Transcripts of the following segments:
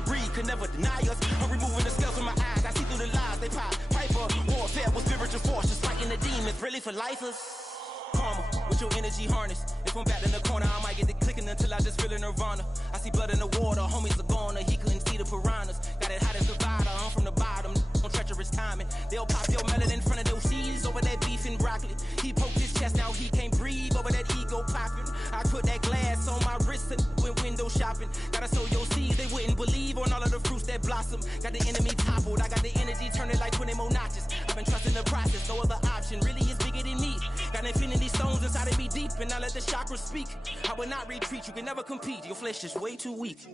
different breed, could never deny us. I'm removing the scales from my eyes, I see through the lies they pop. Piper, warfare with spiritual force, just fighting the demons, really for lifers. Karma, with your energy harness. If I'm back in the corner, I might get the clicking until I just feel a nirvana. I see blood in the water, homies are gone, he couldn't see the piranhas. Got it hot as Nevada, I'm from the bottom, on treacherous timing. They'll pop your melon in front of those seeds over that beef and broccoli. He poked his chest, now he can't breathe over that ego popping. I put that glass on my wrist and went window shopping. Gotta sow your seeds, they wouldn't believe on all of the fruits that blossom. Got the enemy toppled, I got the energy turning like 20 more notches. I've been trusting the process, no other option really is bigger than me. Got infinity stones inside of me deep, and I let the chakras speak. I will not retreat, you can never compete, your flesh is way too weak.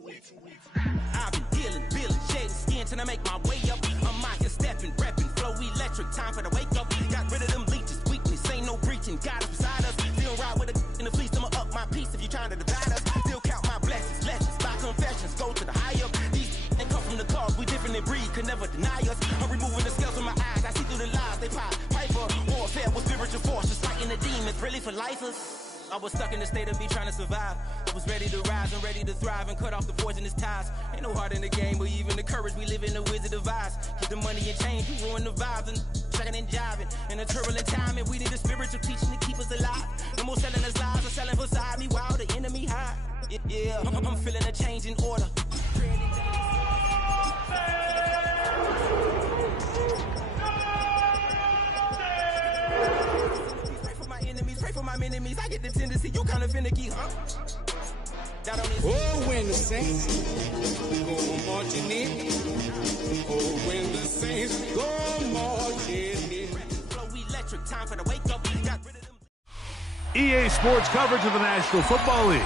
I've been dealing, building, shading skin till I make my way up. I'm mocking, stepping, repping, flow electric, time for the wake up. Got rid of them leeches, weakness, ain't no breaching, God is beside us. Still ride with a in the fleece, I'ma up my piece if you trying to divide us. Still count my blessings, lessons, by confessions, go to the high up. These ain't come from the cause, we different in breed, could never deny us. I'm removing the scales from my eyes, I see through the lies they pop. Piper, warfare with spiritual force, just fighting the demons, really for lifers. I was stuck in the state of me trying to survive. I was ready to rise and ready to thrive and cut off the poisonous ties. Ain't no heart in the game or even the courage. We live in the Wizard of Oz. Get the money and change, we ruin the vibes and checking and jiving. In a turbulent time, and we need a spiritual teaching to keep us alive. No more selling us lies or selling beside me while the enemy hide. Yeah, I'm feeling a change in order. Pray for my enemies, I get the tendency, you kind of finicky, huh? Oh, when the saints go marching in. Oh, when the saints go marching in. Flow electric, time for the wake up. Got rid of them. EA Sports coverage of the National Football League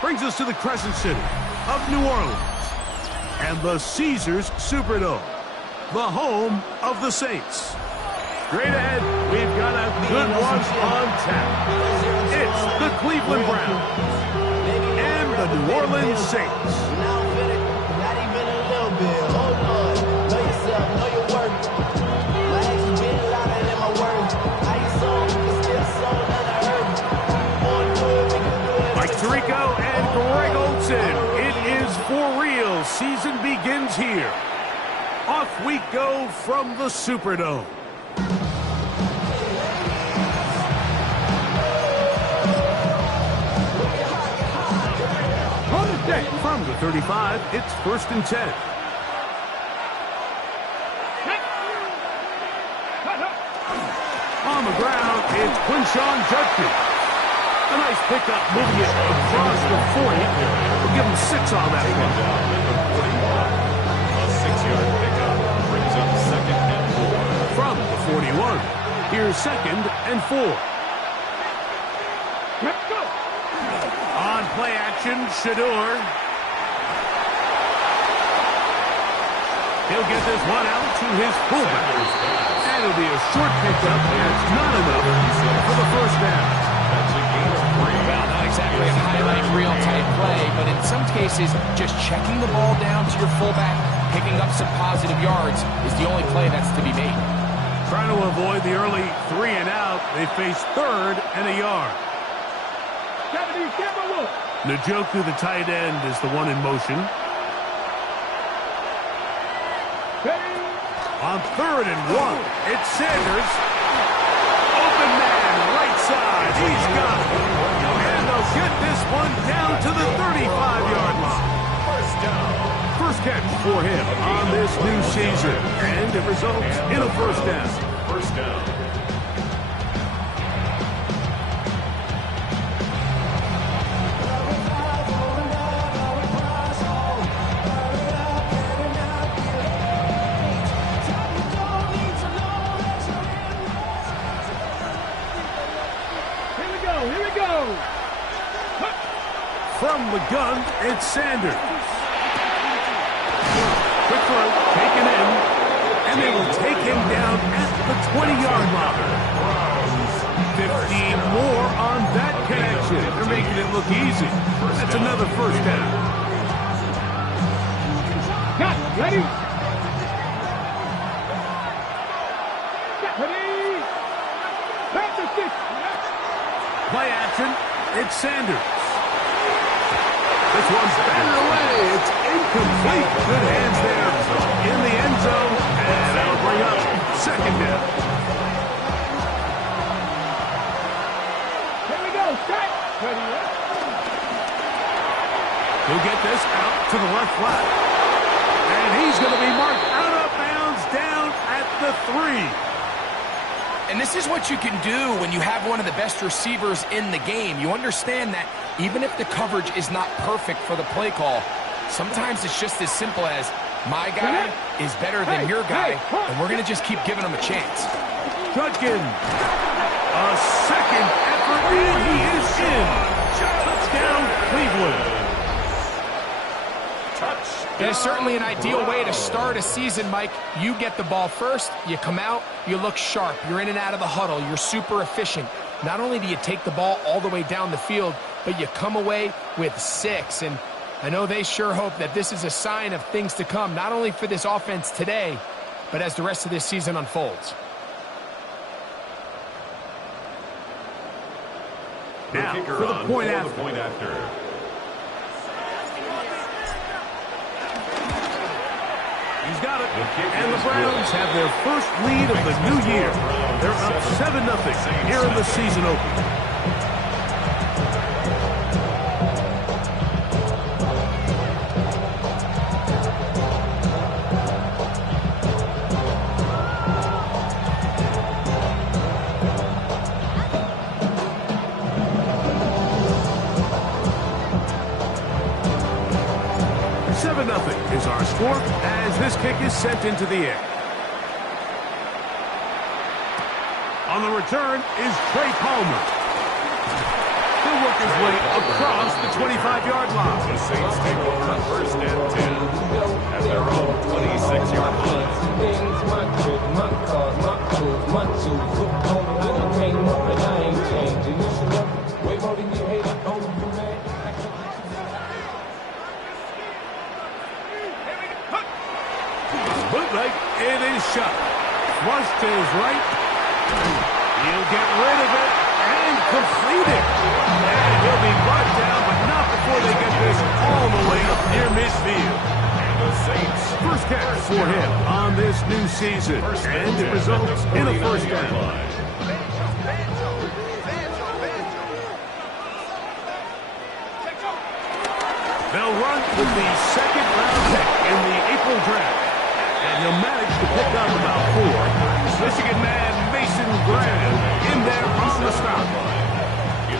brings us to the Crescent City of New Orleans and the Caesars Superdome, the home of the Saints. Straight ahead, we've got a good one on tap. It's the Cleveland Browns and the New Orleans Saints. Not even a little bit. Hold on. Know yourself, know your worth. My actions been louder than my words. How you sold, you still sold unheard. Wanna do it, we can do it. Mike Tirico and Greg Olsen. It is for real. Season begins here. Off we go from the Superdome. From the 35, it's 1st and 10. On the ground, it's Quinshon Judkins. A nice pickup, moving it across the 40. We'll give him 6 on that one. A 6-yard pickup brings up 2nd and 4. From the 41, here's 2nd and 4. On play action, Shedeur. He'll get this one out to his fullback. And it'll be a short pickup, and it's not enough for the first down. That's a gain of 3. Well, not exactly a highlight reel type play, but in some cases, just checking the ball down to your fullback, picking up some positive yards is the only play that's to be made. Trying to avoid the early 3 and out, they face 3rd and a yard. Njoku, the tight end, is the one in motion. On 3rd and 1, it's Sanders. Open man, right side. He's got it. And they'll get this one down to the 35-yard line. First down. First catch for him on this new season. And it results in a first down. First down. From the gun, it's Sanders. Quick throw, taken in, and they will take him down at the 20-yard line. 15 more on that connection. They're making it look easy. That's another first down. Got it. Ready? Ready? Back to 6. Play action, it's Sanders. This one's batted away. It's incomplete. complete. Good hands there in the end zone, and that'll bring up second down. Here we go. Start. He'll get this out to the left flat. And he's going to be marked out of bounds down at the 3. And this is what you can do when you have one of the best receivers in the game. You understand that even if the coverage is not perfect for the play call, sometimes it's just as simple as my guy is better than your guy, and we're going to just keep giving him a chance. Judkins, a second effort, and he is in. Touchdown, Cleveland. It is certainly an ideal way to start a season, Mike. You get the ball first, you come out, you look sharp, you're in and out of the huddle, you're super efficient. Not only do you take the ball all the way down the field, but you come away with 6. And I know they sure hope that this is a sign of things to come, not only for this offense today, but as the rest of this season unfolds. Now, for the point after. He's got it. And the Browns have their first lead of the new year. They're up 7-0 here in the season opener. Is our score as this kick is sent into the air. On the return is Trey Palmer. He'll work his way across the 25-yard line. The Saints take over on 1st and 10 at their own 26-yard line. Bootleg, it is shot. Flush to his right. He'll get rid of it and complete it. And he'll be brought down, but not before they get this all the way up near midfield. And the Saints First catch for him on this new season. And it results in a first down. They'll run with the second-round pick in the April draft. And he'll manage to pick up about 4. Michigan man Mason Graham in there on the stop.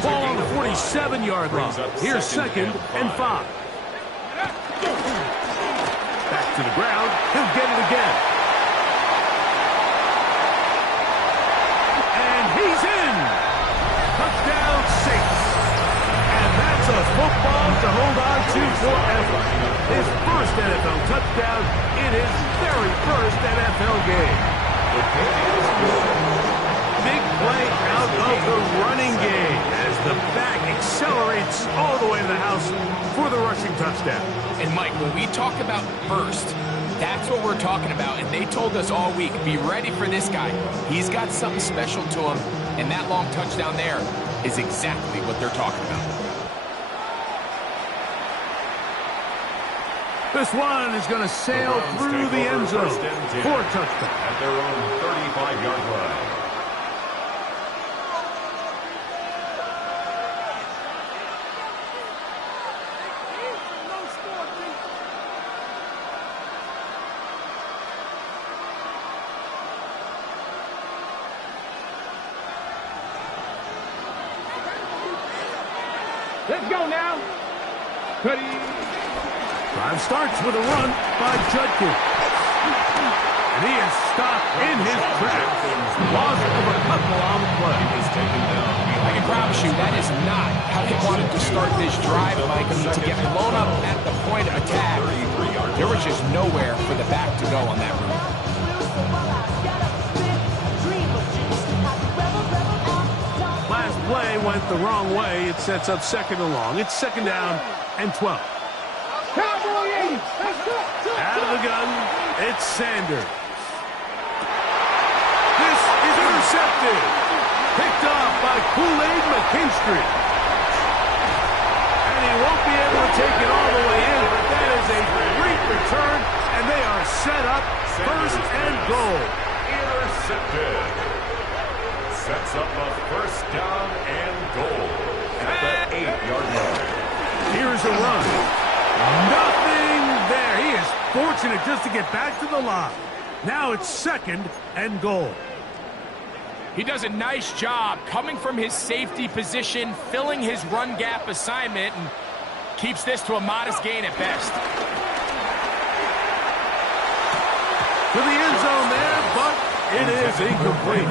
Ball on the 47-yard line. Here's 2nd and 5. Back to the ground. He'll get it again. And he's in. Touchdown Saints. And that's a football to hold on to forever. His first NFL touchdown in his very first NFL game. Big play out of the running game as the back accelerates all the way to the house for the rushing touchdown. And Mike, when we talk about burst, that's what we're talking about. And they told us all week, be ready for this guy. He's got something special to him. And that long touchdown there is exactly what they're talking about. This one is going to sail through the end zone for a touchdown. At their own 35-yard line. Let's go now. Ready. Drive starts with a run by Judkins. And he is stopped in his tracks. Loss of a couple on the play. I can promise you that is not how they wanted to start this drive, Mike. I mean, to get blown up at the point of attack, there was just nowhere for the back to go on that route. Last play went the wrong way. It sets up 2nd and long. It's 2nd down and 12. Out of the gun, it's Sanders. This is intercepted. Picked off by Kool-Aid McKinstry. And he won't be able to take it all the way in, but that is a great return, and they are set up first and goal. Intercepted. Sets up a first down and goal at the 8-yard line. Here's a run. Nothing there. He is fortunate just to get back to the line. Now it's second and goal. He does a nice job coming from his safety position, filling his run gap assignment, and keeps this to a modest gain at best. To the end zone there, but it is incomplete.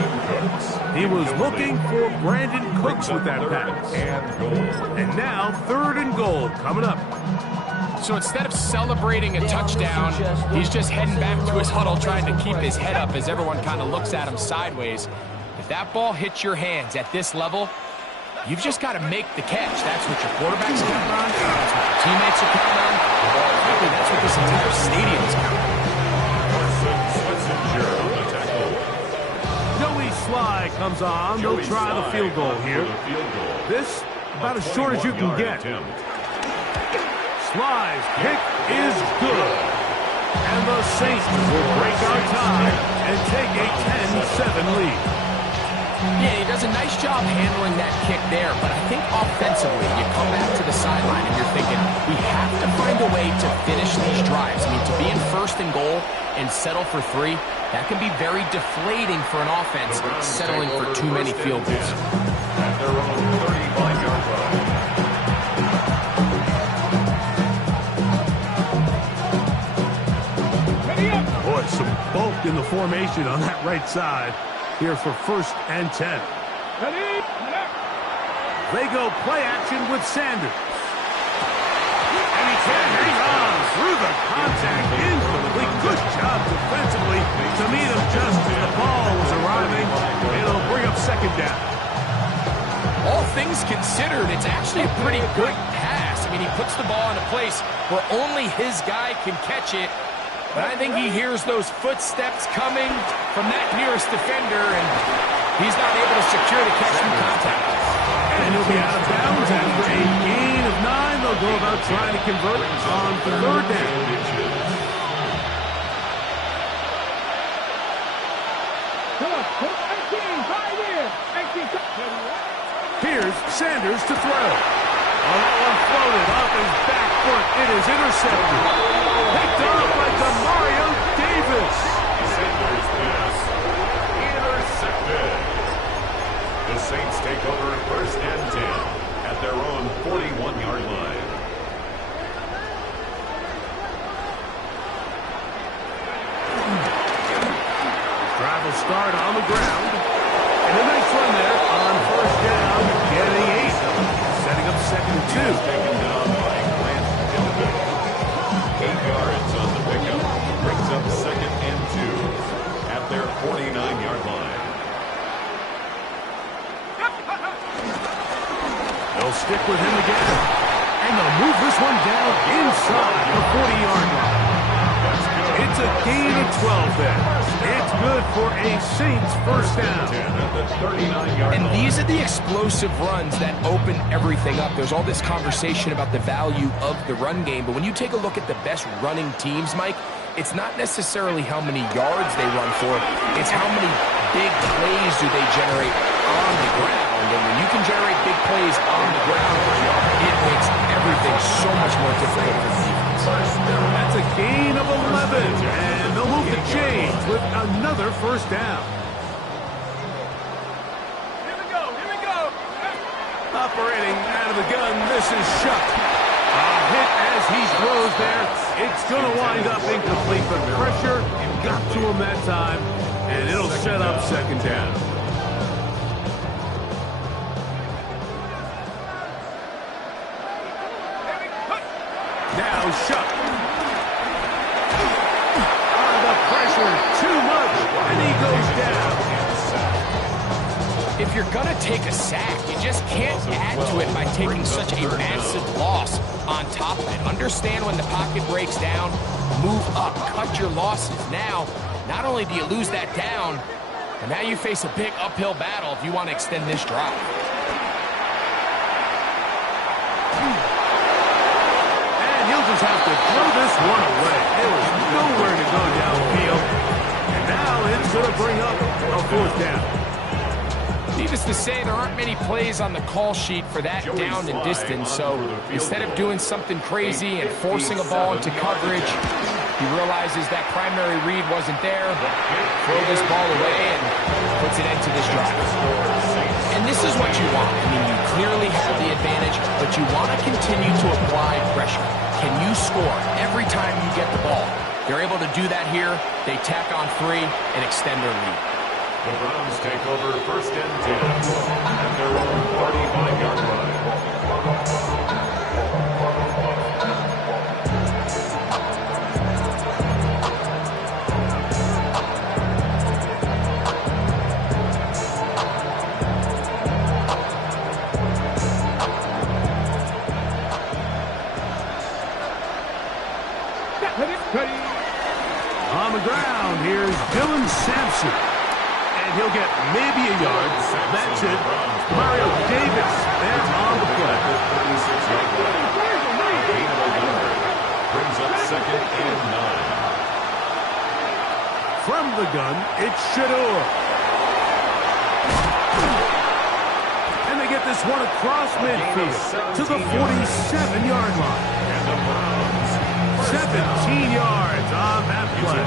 He was looking for Brandon Cooks with that pass. And now third and goal coming up. So instead of celebrating a touchdown, he's just heading back to his huddle trying to keep his head up as everyone kind of looks at him sideways. If that ball hits your hands at this level, you've just got to make the catch. That's what your quarterback's counting on. That's what your teammates are counting on. Frankly, that's what this entire stadium is counting on. Joey Sly comes on. They'll try the field goal here. This about as short as you can get. Sly's kick is good. And the Saints will break our tie and take a 10-7 lead. Yeah, he does a nice job handling that kick there, but I think offensively, you come back to the sideline and you're thinking, we have to find a way to finish these drives. I mean, to be in first and goal and settle for 3, that can be very deflating for an offense, settling for too many field goals. At their own 35-yard line. Boy, some bulk in the formation on that right side here for first and 10. They go play action with Sanders. And he can hang on through the contact. Incomplete. Good job defensively to meet him just as the ball was arriving. It'll bring up second down. All things considered, it's actually a pretty good pass. I mean, he puts the ball in a place where only his guy can catch it. But I think he hears those footsteps coming from that nearest defender, and he's not able to secure the catch from contact. And he'll be out of bounds after a gain of 9. They'll go about trying to convert on third down. Here's Sanders to throw. Oh, that one floated off his back foot. It is intercepted. Picked off by Demario Davis. Sanders pass intercepted. The Saints take over first and 10 at their own 41-yard line. Drive will start on the ground. And a nice run there on first down, getting 8. Setting up second and 2. Taken down by Grant Gilbert. 8 yards on the pickup. Brings up second and 2 at their 49-yard line. They'll stick with him again. And they'll move this one down inside the 40-yard line. It's a gain of 12 there. It's good for a Saints first down. And these are the explosive runs that open everything up. There's all this conversation about the value of the run game, but when you take a look at the best running teams, Mike, it's not necessarily how many yards they run for, it's how many big plays do they generate on the ground. And when you can generate big plays on the ground, it makes everything so much more difficult for the defense. That's a gain of 11, and they'll move the chains with another first down. Here we go. Operating out of the gun, this is Shuck. A hit as he throws there. It's going to wind up incomplete, but pressure got to him that time, and it'll set up second down. Now Shuck. The pressure too much, and he goes down. If you're going to take a sack, you just can't add to it by taking such a massive loss on top of it. Understand when the pocket breaks down, move up, cut your losses. Now, not only do you lose that down, but now you face a big uphill battle if you want to extend this drive. And he'll Browns have to throw this one away. There was nowhere to go downfield. And now it's going to bring up a 4th down. Needless to say, there aren't many plays on the call sheet for that down and distance, so instead of doing something crazy and forcing a ball into coverage, he realizes that primary read wasn't there, throw this ball away, and puts it into this drive. And this is what you want. I mean, you clearly have the advantage, but you want to continue to apply pressure. Can you score every time you get the ball? They're able to do that here. They tack on 3 and extend their lead. The Browns take over 1st and 10 at their own 45-yard line. On the ground, here's Dylan Sampson. And he'll get maybe a yard. That's it. Mario Davis there on the play. Brings up 2nd and 9. From the gun, it's Shador. And they get this one across midfield to the 47-yard line. And the Browns 17 yards on that play.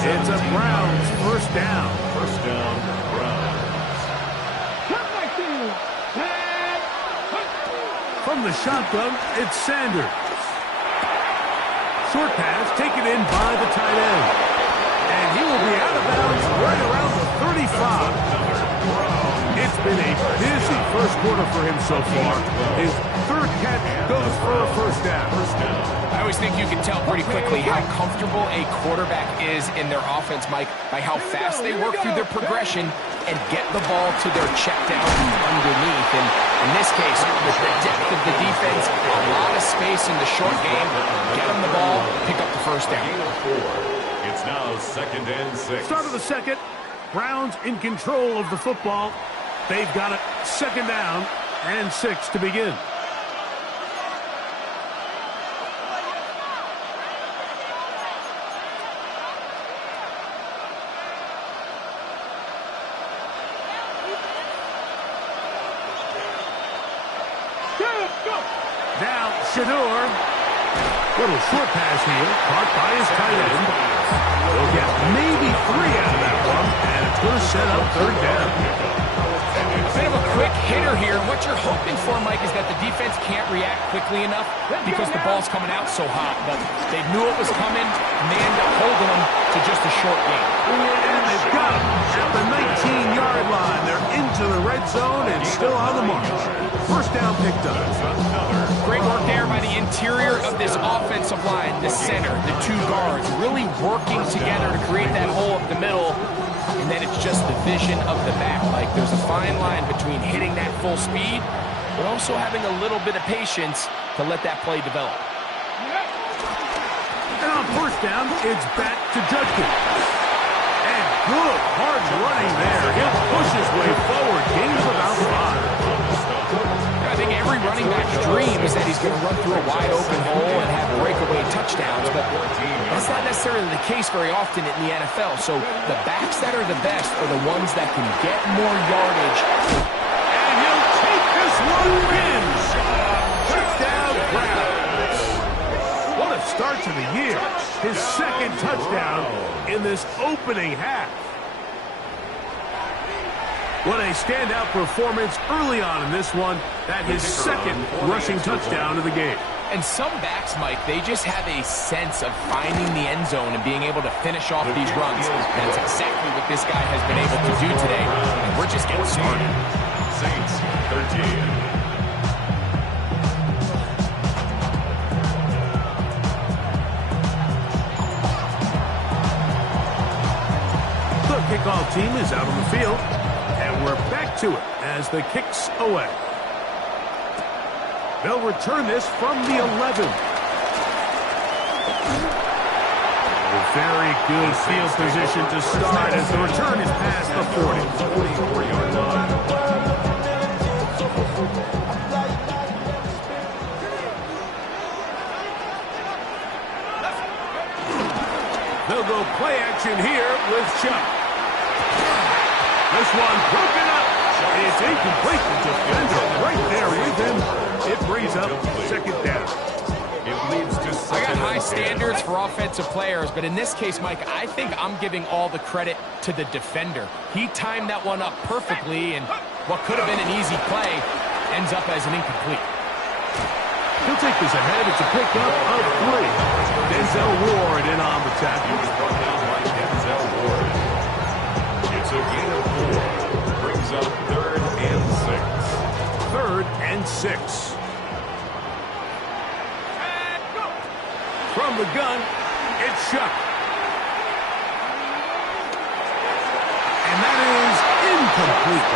It's a Browns 1st down. 1st down, Browns. From the shotgun, it's Sanders. Short pass taken in by the tight end. And he will be out of bounds right around the 35. It's been a busy 1st quarter for him so far. His 3rd catch goes for a 1st down. I always think you can tell pretty quickly how comfortable a quarterback is in their offense, Mike, by how fast they work through their progression and get the ball to their check down underneath. And in this case, with the depth of the defense, a lot of space in the short game, get them the ball, pick up the 1st down. It's now 2nd and 6. Start of the 2nd. Browns in control of the football. They've got it 2nd down and 6 to begin. Now, Shador. Little short pass here, caught by his tight end. They'll get maybe 3 out of that one, and it's going to set up 3rd down. A bit of a quick hitter here. What you're hoping for, Mike, is that the defense can't react quickly enough because the ball's coming out so hot. But they knew it was coming, manned up holding them to just a short game. And they've got him at the 19-yard line. They're into the red zone and still on the march. 1st down picked up. Great work there by the interior of this offensive line, the center, the 2 guards, really working together to create that hole up the middle. And then it's just the vision of the back. Like, there's a fine line between hitting that full speed, but also having a little bit of patience to let that play develop. And on 1st down, it's back to Judkins. And good, hard running there. He'll push his way forward. Gains about 5. I think every running back's dream is that he's going to run through a wide open hole and have breakaway touchdowns, but that's not necessarily the case very often in the NFL. So the backs that are the best are the ones that can get more yardage. And he'll take this one in. Touchdown, Browns. What a start to the year. His 2nd touchdown in this opening half. What a standout performance early on in this one. That his 2nd rushing touchdown of the game. And some backs, Mike, they just have a sense of finding the end zone and being able to finish off these runs. That's exactly what this guy has been able to do today. And we're just getting started. Saints 13. Kickoff team is out on the field, and we're back to it as the kick's away. They'll return this from the 11. Very good field position to start as the return is past the 40. 44-yard line. They'll go play action here with Chuck. This one broken up. It's incomplete. The defender right there with him. It brings up second down. It leads to second. I got high standards for offensive players, but in this case, Mike, I think I'm giving all the credit to the defender. He timed that one up perfectly, and what could have been an easy play ends up as an incomplete. He'll take this ahead. It's a pickup of 3. Denzel Ward in on the tackle. He was brought down by Denzel Ward. It's a gain of 4. Brings up 3rd and 6. 3rd and 6. From the gun, it's Chuck. And that is incomplete.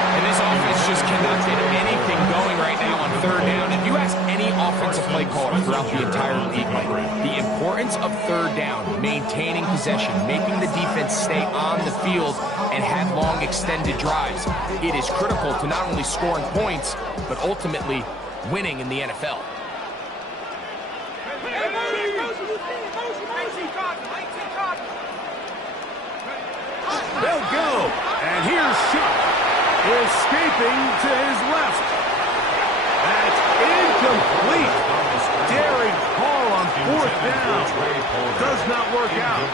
And this offense just cannot get anything going right now on 3rd down. If you ask any offensive play caller throughout the entire league, Mike, the importance of 3rd down, maintaining possession, making the defense stay on the field, and have long extended drives, it is critical to not only scoring points, but ultimately winning in the NFL. They'll go. And here's Chuck. Escaping to his left. That's incomplete. Daring Hall on 4th down. Does not work out.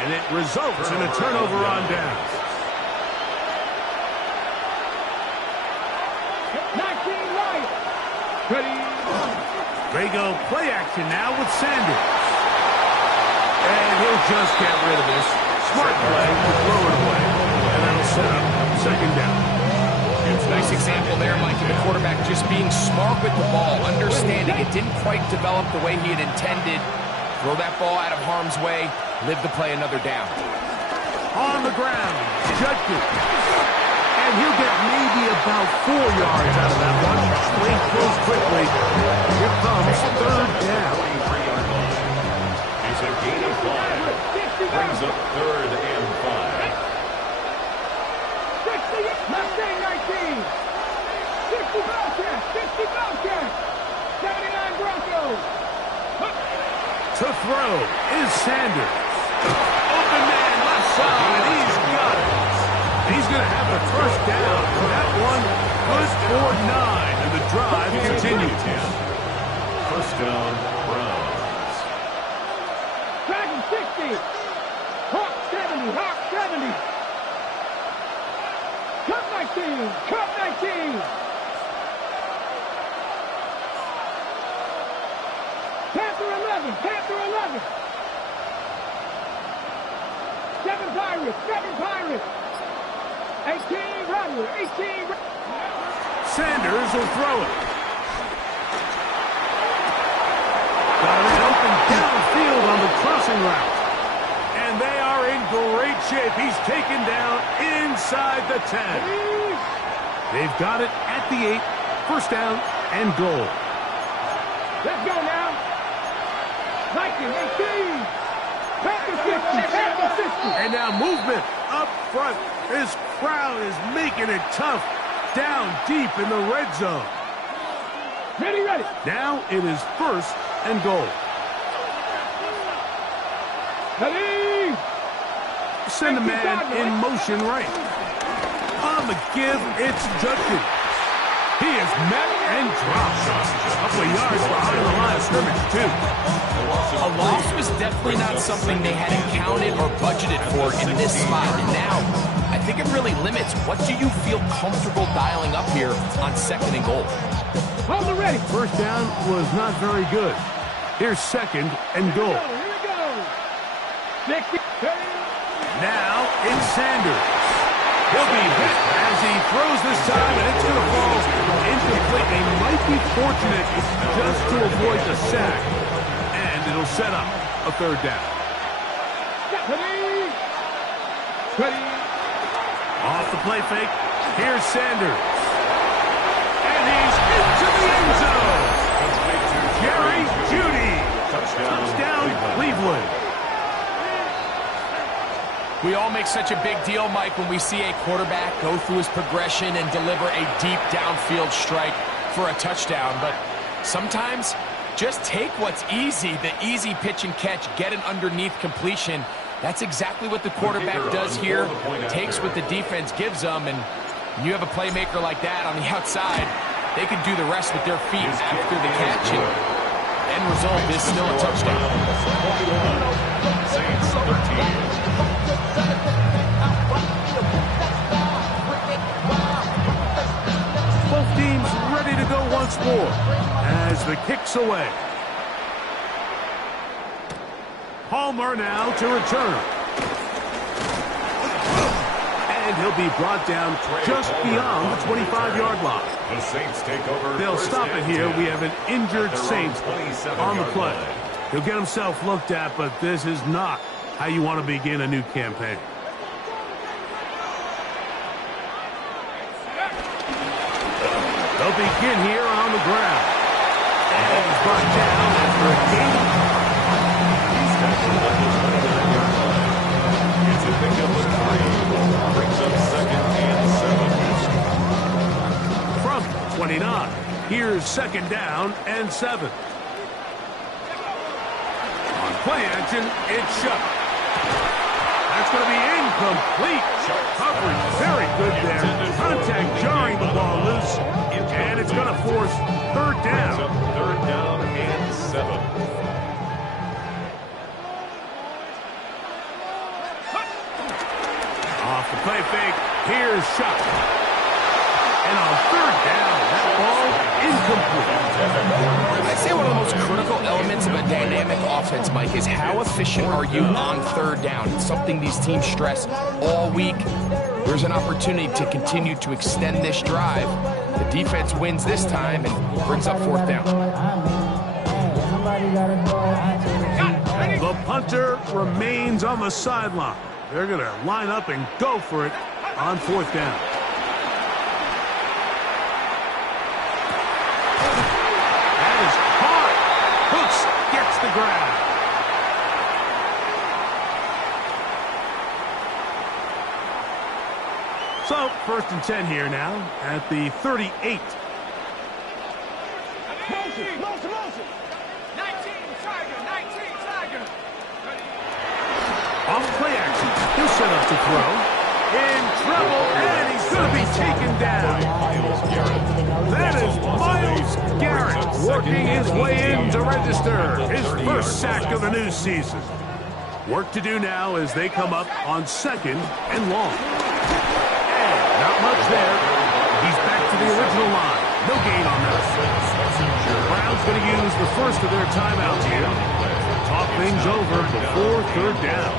And it results in a turnover on downs. 19 right. Ready. They go play action now with Sanders. And he'll just get rid of this. Smart play to throw it away. And that'll set up second down. Nice example there, Mike, of the quarterback just being smart with the ball, understanding it didn't quite develop the way he had intended. Throw that ball out of harm's way, live to play another down. On the ground, Judkins. And he'll get maybe about 4 yards out of that one. Lane close quickly. Here comes 3rd down. It's a gain of 5. Brings up 3rd and 5. 19. 60 Bobcats. 60 Bobcats. 79 Broncos. To throw is Sanders. Open man left side. He's got it. He's going to have the first down. That one was for 9, and the drive continues. First down, Browns. Dragon 60. Hawk 70. Hawk 70. Cup 19. Cup 19. Panther 11. Panther 11. 7 Pirates. 7 Pirates. 18 Rattler. 18 Sanders will throw it. Got it open downfield on the crossing route. And they are in great shape. He's taken down inside the 10. They've got it at the 8. First down and goal. Let's go now. Viking 18. Panther 50. Panther 50. And now movement up front. This crowd is making it tough down deep in the red zone. Ready, ready. Now it is first and goal. Ready. Send a man in motion right. On the give, it's Judkins. He is met and dropped. A couple of yards behind the line of scrimmage, too. A loss was definitely not something they had counted or budgeted for in this spot. And now, I think it really limits what do you feel comfortable dialing up here on 2nd and goal. Hold the ready. First down was not very good. Here's 2nd and goal. Here we go. 60. Now it's Sanders. He'll be hit as he throws this time, and it's going to fall incomplete. They might be fortunate just to avoid the sack, and it'll set up a 3rd down. Ready. Ready. Off the play fake, here's Sanders. And he's into the end zone. Jerry Jeudy. Touchdown, Cleveland. We all make such a big deal, Mike, when we see a quarterback go through his progression and deliver a deep downfield strike for a touchdown. But sometimes Just take what's easy, the easy pitch and catch, get an underneath completion. That's exactly what the quarterback does here. Takes what the defense gives them, and you have a playmaker like that on the outside. They can do the rest with their feet after the catch, and end result is still a touchdown. Saints 13. Both teams ready to go once more as the kick's away. Palmer now to return. And he'll be brought down just beyond the 25-yard line. The Saints take over. They'll stop it here. We have an injured Saints on the play. He'll get himself looked at, but this is not how you want to begin a new campaign. They'll begin here on the ground. And he's brought down after a gain. It's a pickup of 3. Brings up 2nd and 7. From 29. Here's 2nd down and 7. On play action, it's shut. That's going to be incomplete. Coverage very good there. Contact jarring the ball loose. And it's going to force 3rd down. 3rd down and 7. Off the play fake, here's Shuck. And on 3rd down, that ball incomplete. I'd say one of the most critical elements of a dynamic offense, Mike, is how efficient are you on 3rd down. It's something these teams stress all week. There's an opportunity to continue to extend this drive. The defense wins this time and brings up 4th down. The punter remains on the sideline. They're going to line up and go for it on 4th down. That is caught. Hooks gets the grab. So, 1st and 10 here now at the 38. Motion, motion, motion. 19, Tiger, 19, Tiger. Off play action. He'll set up to throw. In trouble, and he's going to be taken down. That is Myles Garrett working his way in to register his 1st sack of the new season. Work to do now as they come up on 2nd and long. Not much there. He's back to the original line. No gain on that. Brown's going to use the first of their timeouts here. Talk things over before 3rd down.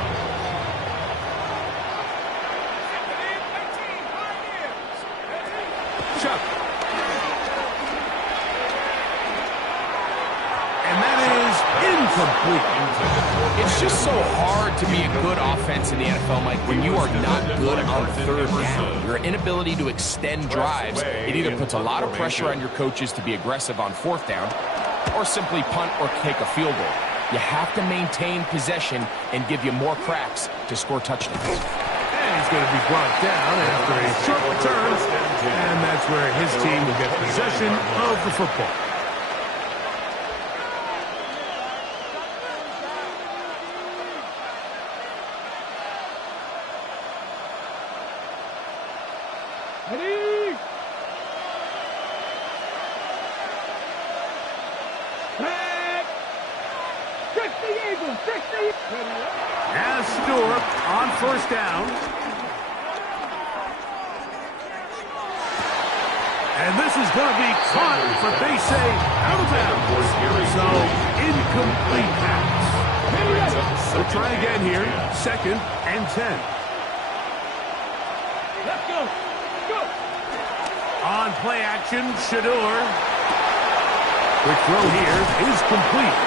Chuck. And that is incomplete. It's just so hard to be a good offense in the NFL, Mike, when you are not good on 3rd down. Your inability to extend drives, it either puts a lot of pressure on your coaches to be aggressive on 4th down or simply punt or take a field goal. You have to maintain possession and give you more cracks to score touchdowns. And he's going to be brought down after a short return, and that's where his team will get possession of the football. Ready? Back. 60 Eagles, 60. As Stewart on 1st down. And this is going to be caught, but they say out of bounds. So, incomplete pass. We'll try again here. 2nd and 10. Let's go. Go. On play action, Shador. Quick throw here is complete.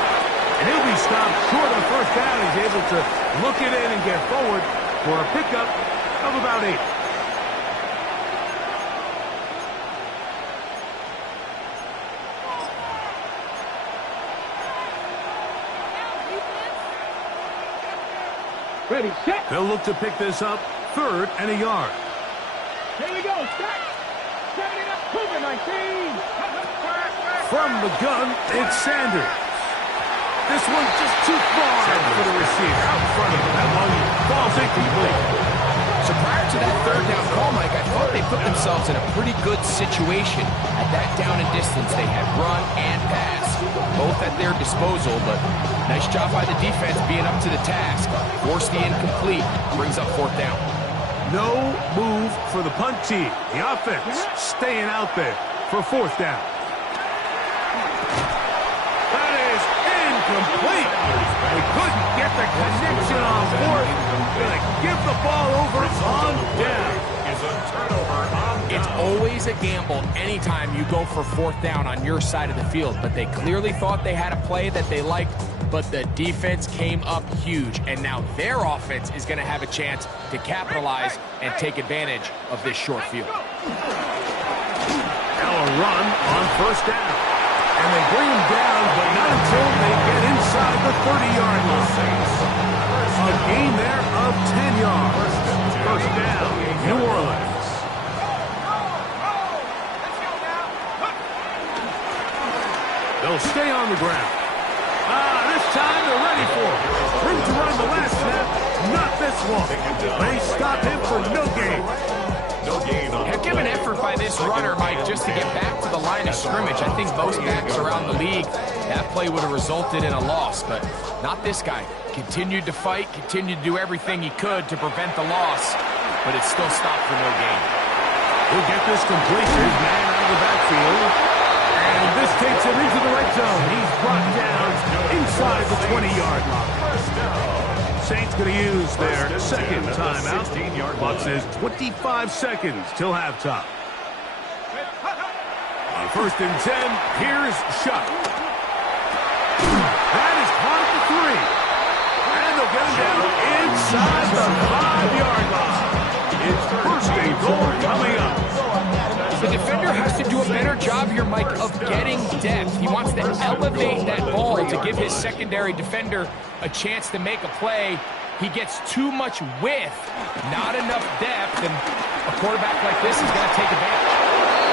And he'll be stopped short of 1st down. He's able to look it in and get forward for a pickup of about 8. Ready, set. They'll look to pick this up 3rd and a yard. Here we go. Set. 70 up. Cougar 19. From the gun, it's Sanders. This one's just too far for the receiver. Out in front of him. That one falls incomplete. So prior to that third down call, Mike, I thought they put themselves in a pretty good situation. At that down and distance, they had run and pass, both at their disposal, but nice job by the defense being up to the task. Force the incomplete, brings up fourth down. No move for the punt team. The offense staying out there for fourth down. That is incomplete. They couldn't get the connection on fourth. Gonna give the ball over on down. It's always a gamble anytime you go for fourth down on your side of the field, but they clearly thought they had a play that they liked, but the defense came up huge, and now their offense is going to have a chance to capitalize and take advantage of this short field. Now a run on first down. And they bring him down, but not until they get inside the 30-yard line. A gain there of 10 yards. First down, New Orleans. They'll stay on the ground. This time they're ready for it. Room to run the last snap, not this one. They stop him for no gain. Heck of an effort by this runner, Mike, just to get back to the line of scrimmage. I think most backs around the league, that play would have resulted in a loss, but not this guy. Continued to fight, continued to do everything he could to prevent the loss, but it still stopped for no gain. He'll get this completion, man out of the backfield. And this takes him into the red zone. He's brought down inside the 20-yard line. Saints going to use their second timeout. Clock says 25 seconds till halftime. On first and 10, here's Shuck. That is caught at the 3. And they'll get him down inside the 5-yard line. It's first and goal coming up. The defender has to do a better job here, Mike, of getting depth. He wants to elevate that ball to give his secondary defender a chance to make a play. He gets too much width, not enough depth, and a quarterback like this is going to take advantage.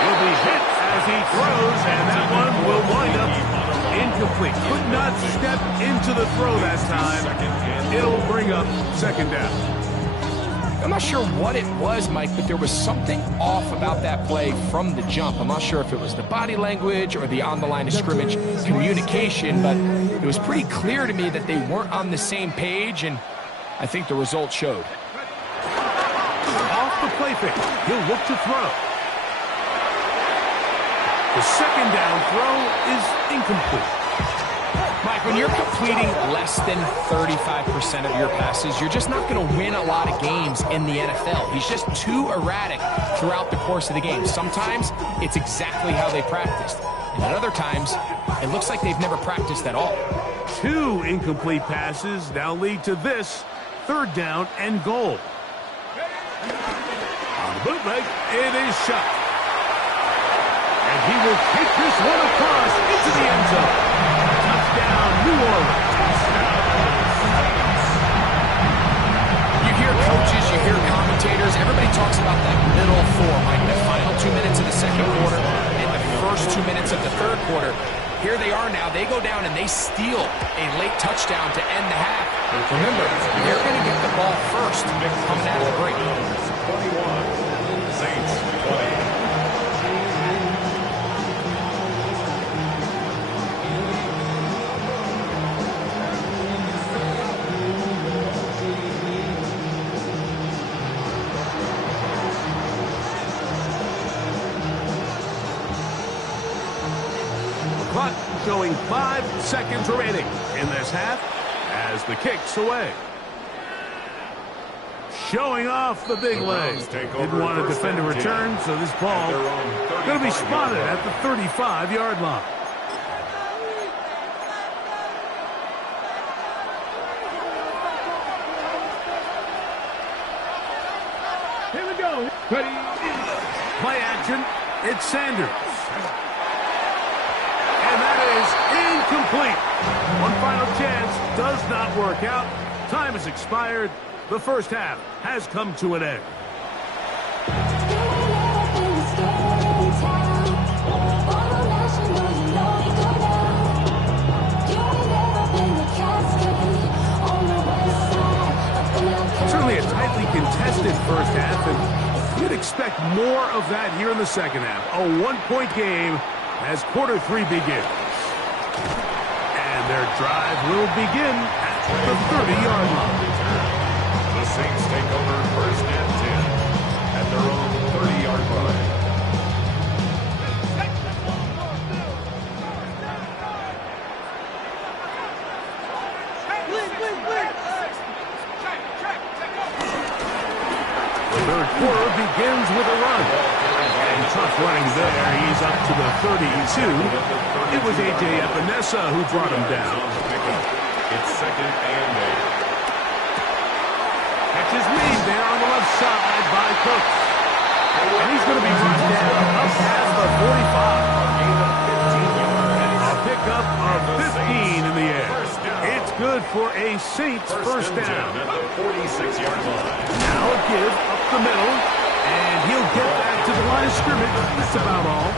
He'll be hit as he throws, and that one will wind up incomplete. Could not step into the throw that time. It'll bring up second down. I'm not sure what it was, Mike, but there was something off about that play from the jump. I'm not sure if it was the body language or the on-the-line of scrimmage communication, but it was pretty clear to me that they weren't on the same page, and I think the result showed. Off the play fake, he'll look to throw. The second down throw is incomplete. Mike, when you're completing less than 35% of your passes, you're just not going to win a lot of games in the NFL. He's just too erratic throughout the course of the game. Sometimes it's exactly how they practiced. And at other times, it looks like they've never practiced at all. 2 incomplete passes now lead to this third down and goal. On the bootleg, it is Shuck. And he will kick this one across into the end zone. Touchdown, New Orleans. You hear coaches, you hear commentators, everybody talks about that middle four, like the final 2 minutes of the second quarter and the first 2 minutes of the third quarter. Here they are now. They go down and they steal a late touchdown to end the half. Remember, they're going to get the ball first coming out of the break. 21, Saints 20. Clock showing 5 seconds remaining in this half as the kick's away. Showing off the big leg. Didn't want to defend a return, so this ball going to be spotted at the 35-yard line. Here we go. Ready? Play action. It's Sanders. And that is incomplete. One final chance does not work out. Time has expired. The first half has come to an end. Certainly a tightly contested first half, and you'd expect more of that here in the second half. A one-point game as quarter 3 begins. And their drive will begin at the 30-yard line. The Saints take over first and 10 at their own 30-yard line. The third quarter begins with a run. And tough running there. He's up to the 32. It was A.J. Epinesa who brought him down. It's second and 8. Catch is made there on the left side by Cooks. And he's going to be brought down up past the 45. A pickup of 15 in the air. It's good for a Saints first down. At the 46-yard line. Now a give up the middle, and he'll get back to the line of scrimmage. That's about all.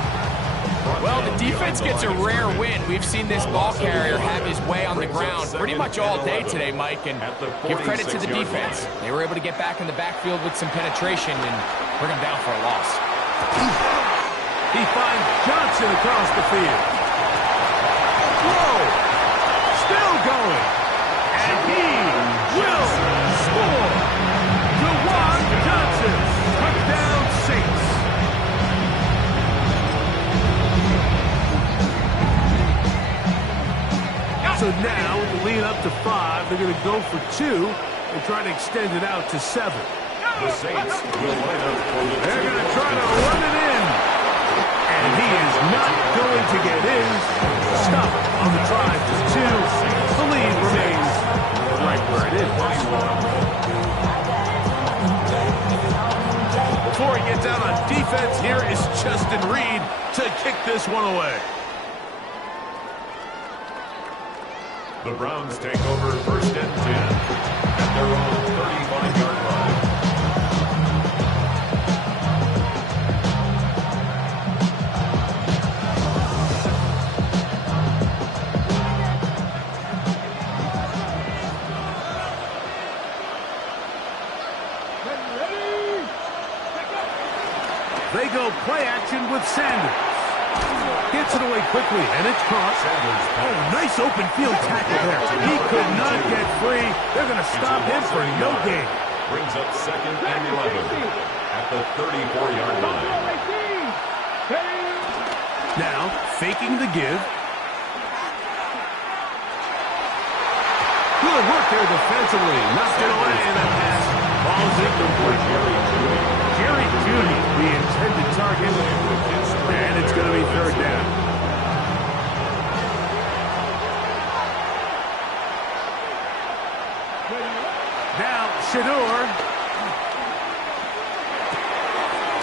Well, the defense gets a rare win. We've seen this ball carrier have his way on the ground pretty much all day today, Mike, and give credit to the defense. They were able to get back in the backfield with some penetration and bring him down for a loss. He finds Johnson across the field. Whoa! Still going. And he will score. Juwan Johnson. Touchdown Saints. So now, with the lead up to 5, they're going to go for 2 and try to extend it out to 7. The Saints will line up for the They're going to try to run it in. And he is not going to get in. Stop on the drive to 2. The lead remains right where it is. Before he gets out on defense, here is Justin Reed to kick this one away. The Browns take over first and 10 at their own 35-yard line. They go play action with Sanders. Gets it away quickly, and it's caught. Oh, nice open field tackle there. He could not get free. They're going to stop him for no gain. Brings up second and 11 at the 34-yard line. Now, faking the give. Good work there defensively. Knocked it away, and that pass falls incomplete. Jerry Jeudy, the intended target, and it's going to be third down. Now, Shedeur.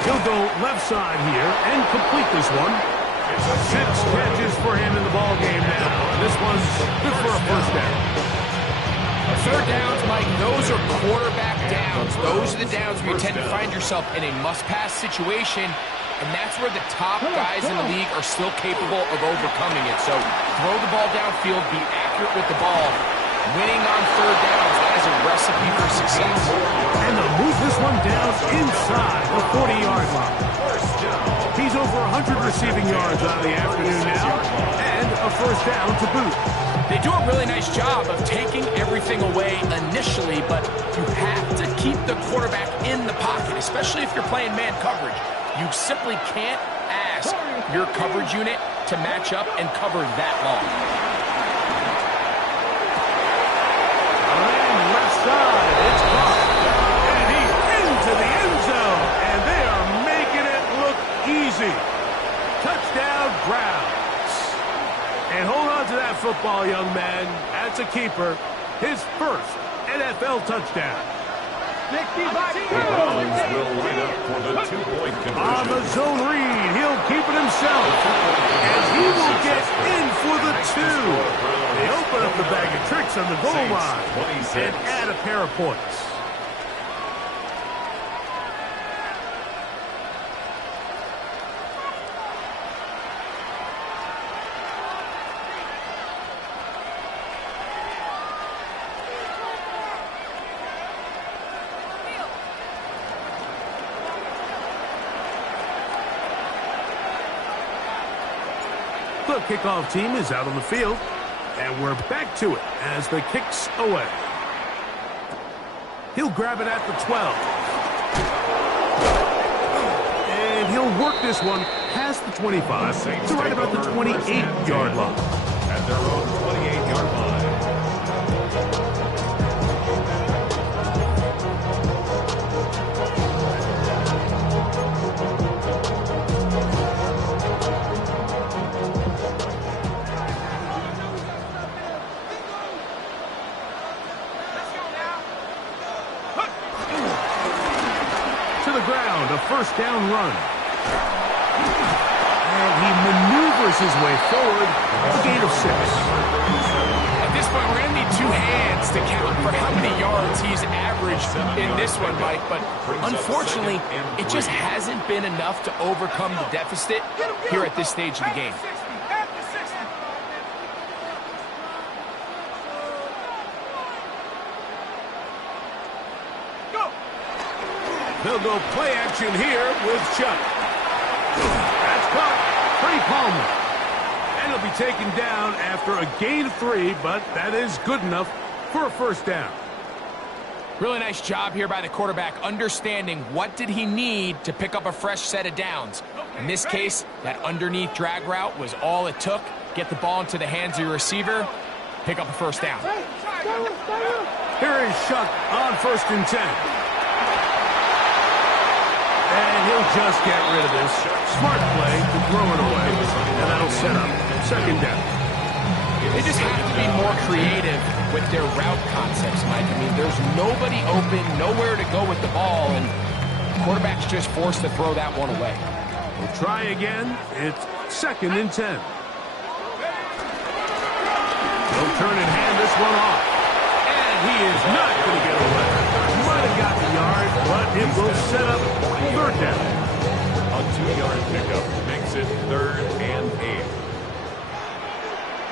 He'll go left side here and complete this one. 6 catches for him in the ball game now. This one's good for a first down. Third downs, Mike, those are quarterback downs. Those are the downs where you tend to find yourself in a must-pass situation, and that's where the top guys in the league are still capable of overcoming it. So throw the ball downfield, be accurate with the ball. Winning on third downs, that is a recipe for success. And they'll move this one down inside the 40-yard line. He's over 100 receiving yards out of the afternoon now, and a first down to boot. They do a really nice job of taking everything away initially, but you have to keep the quarterback in the pocket, especially if you're playing man coverage. You simply can't ask your coverage unit to match up and cover that long. And left side, it's caught. And he's into the end zone, and they are making it look easy. Touchdown, Browns. And hold on to that football, young man. That's a keeper. His first NFL touchdown. The Browns will line up for the 2-point conversion. On the zone read, he'll keep it himself. And he will get in for the 2. They open up the bag of tricks on the goal line and add a pair of points. The kickoff team is out on the field, and we're back to it as the kick's away. He'll grab it at the 12. And he'll work this one past the 25 to right about the 28-yard line. At their own 28-yard line. A first down run. And he maneuvers his way forward. A gain of 6. At this point, we're going to need 2 hands to count for how many yards he's averaged in this one, Mike. But unfortunately, it just hasn't been enough to overcome the deficit here at this stage of the game. They'll go play action here with Chuck. That's caught. Trey Palmer. And he'll be taken down after a gain of 3, but that is good enough for a first down. Really nice job here by the quarterback, understanding what did he need to pick up a fresh set of downs. In this case, that underneath drag route was all it took. Get the ball into the hands of your receiver, pick up a first down. Here is Chuck on 1st and 10. And he'll just get rid of this. Smart play to throw it away. And that'll set up 2nd down. They just have to be more creative with their route concepts, Mike. I mean, there's nobody open, nowhere to go with the ball, and the quarterback's just forced to throw that one away. We'll try again. It's 2nd and 10. He'll turn and hand this one off. And he is not going to get away. Might have got the yard, but it will set up 3rd down. A 2-yard pickup makes it 3rd and 8.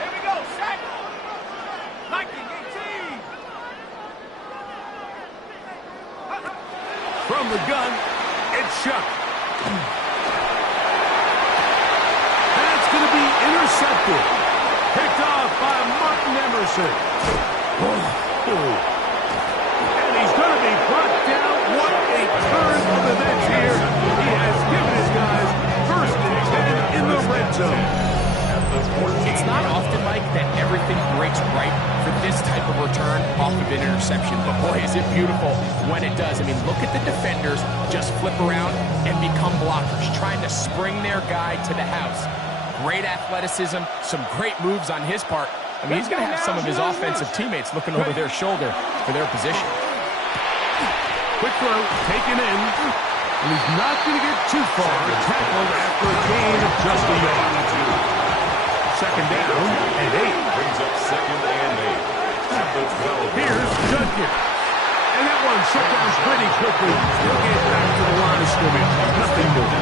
Here we go, set. 19-18. From the gun, it's Chuck. That's going to be intercepted. Picked off by Martin Emerson. And he's going to be brought down. What a turn of events here. He has given his guys 1st and 10 in the red zone. It's not often, Mike, that everything breaks right for this type of return off of an interception. But boy, is it beautiful when it does. I mean, look at the defenders just flip around and become blockers, trying to spring their guy to the house. Great athleticism, some great moves on his part. I mean, he's going to have some of his offensive teammates looking over their shoulder for their position. Quick throw, taken in. And he's not going to get too far. Tackled after a gain of just a yard. 2nd down and 8. Brings up 2nd and 8. At the 12. Here's Judkins. And that one shut down pretty quickly. He'll get back to the line of scrimmage. Nothing more.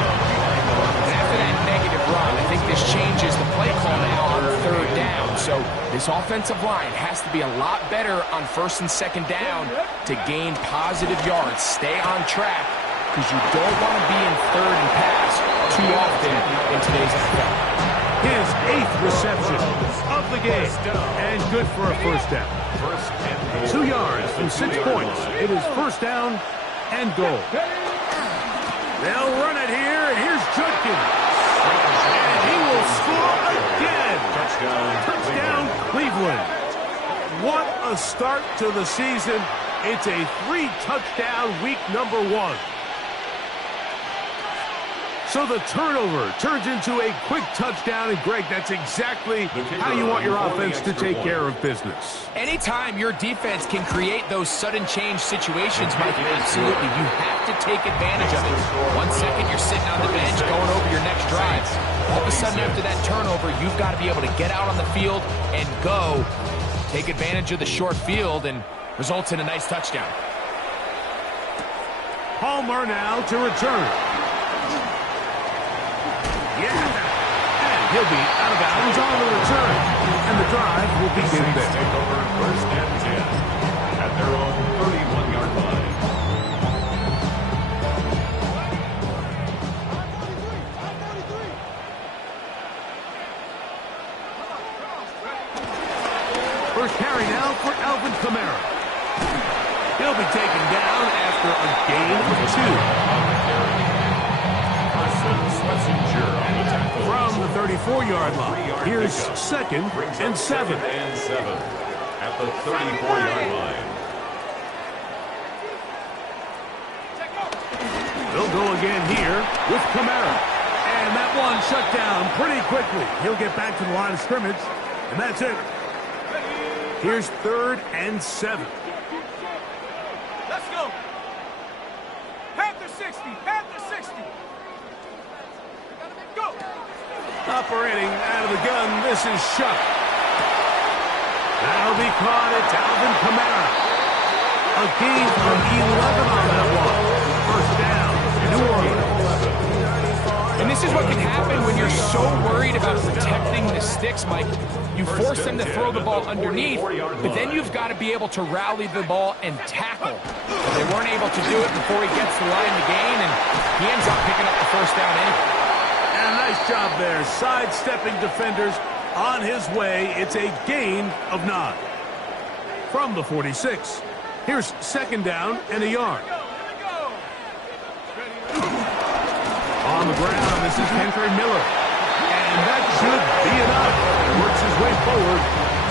And after that negative run, I think this changes the play call now on 3rd down. So this offensive line has to be a lot better on 1st and 2nd down to gain positive yards. Stay on track, because you don't want to be in 3rd and pass too often in today's NFL. His 8th reception of the game. And good for a first down. 2 yards from 6 points. It is 1st down and goal. They'll run it here, and here's Judkins. And he will score again. Touchdown, Cleveland. What a start to the season. It's a 3-touchdown week number 1. So the turnover turns into a quick touchdown, and Greg, that's exactly how you want your offense to take care of business. Anytime your defense can create those sudden change situations, Mike, absolutely, you have to take advantage of it. 1 second, you're sitting on the bench going over your next drive. All of a sudden, after that turnover, you've got to be able to get out on the field and go. Take advantage of the short field, and results in a nice touchdown. Palmer now to return. Yeah, and he'll be out of bounds on the return, and the drive will begin there. Take over 1st and 10 at their own 31-yard line. He'll be taken down after a gain of 2. From the 34-yard line, here's 2nd and 7. At the 34-yard line. They'll go again here with Kamara. And that one shut down pretty quickly. He'll get back to the line of scrimmage, and that's it. Here's 3rd and 7. Let's go. Panther 60. Panther 60. Go. Operating out of the gun, this is Shuck. That'll be caught. It's Alvin Kamara. A gain of 11 on that one. First down, New Orleans. And this is what can happen when you're so worried about protecting the sticks, Mike. You force them to throw the ball underneath, but then you've got to be able to rally the ball and tackle. But they weren't able to do it before he gets the line to gain, and he ends up picking up the first down anyway. And a nice job there, sidestepping defenders on his way. It's a gain of 9. From the 46, here's 2nd down and a yard. On the ground, this is Henry Miller. And that should be enough. Works his way forward